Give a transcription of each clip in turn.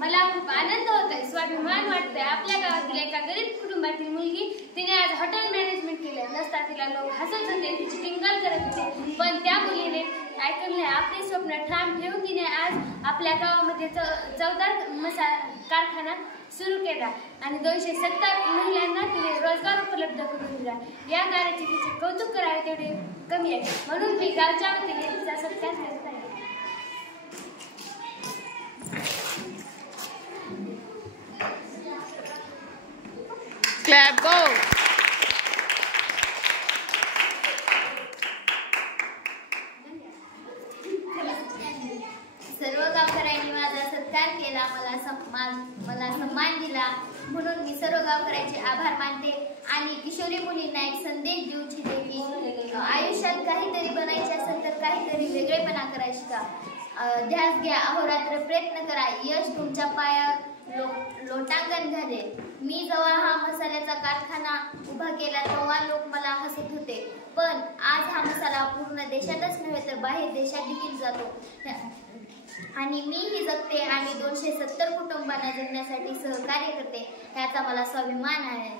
मला खूप आनंद होतोय, स्वाभिमान वाटतोय। आपल्या गावातील एका गरीब कुटुंबातील मुलगी तिने आज हॉटेल मॅनेजमेंट केलं। नसता तिला लोक हसत होते, तिची टिंगल करत होते, पण त्या मुलीने ऐकलं नाही। आपले स्वप्न ठाम ठेवून तिने आज आपल्या गावामध्ये चवदार मसाला कारखाना सुरू केला आणि 270 महिलांना तिने रोजगार उपलब्ध करून दिला। या कार्याचे तिचे कौतुक करावे तेवढे कमी आहे, म्हणून मी गावच्या वतीने तिचा सत्कार करत आहे। Clap, go! सर्व गावकऱ्यांनी माझा सत्कार केला, मला सन्मान दिला, म्हणून मी सर्व गावकऱ्यांचे आभार मानते आणि किशोरी मुलींना एक संदेश देऊ इच्छिते की आयुष्यात काहीतरी बनायचे असेल तर काहीतरी वेगळेपणा करायचे का। ध्यास घ्या, अहोरात्र प्रयत्न करा, यश तुमच्या पायावर लोटांगण झाले। मी जेव्हा हा मसाल्याचा कारखाना उभा केला तेव्हा लोक मला हसत होते, पण आज हा मसाला पूर्ण देशातच नव्हे तर बाहेर देशात देखील जातो आणि मीही जगते आणि 270 कुटुंबांना जगण्यासाठी सहकार्य करते, याचा मला स्वाभिमान आहे।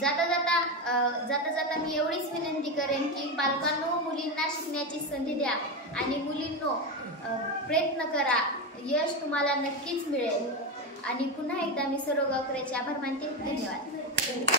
जाता जाता मी एवढीच विनंती करेन की पालकांनो, मुलींना शिकण्याची संधी द्या आणि मुलींनो प्रयत्न करा, यश तुम्हाला नक्कीच मिळेल। आणि पुन्हा एकदा मी सर्व गावकऱ्यांचे आभार मानते। धन्यवाद।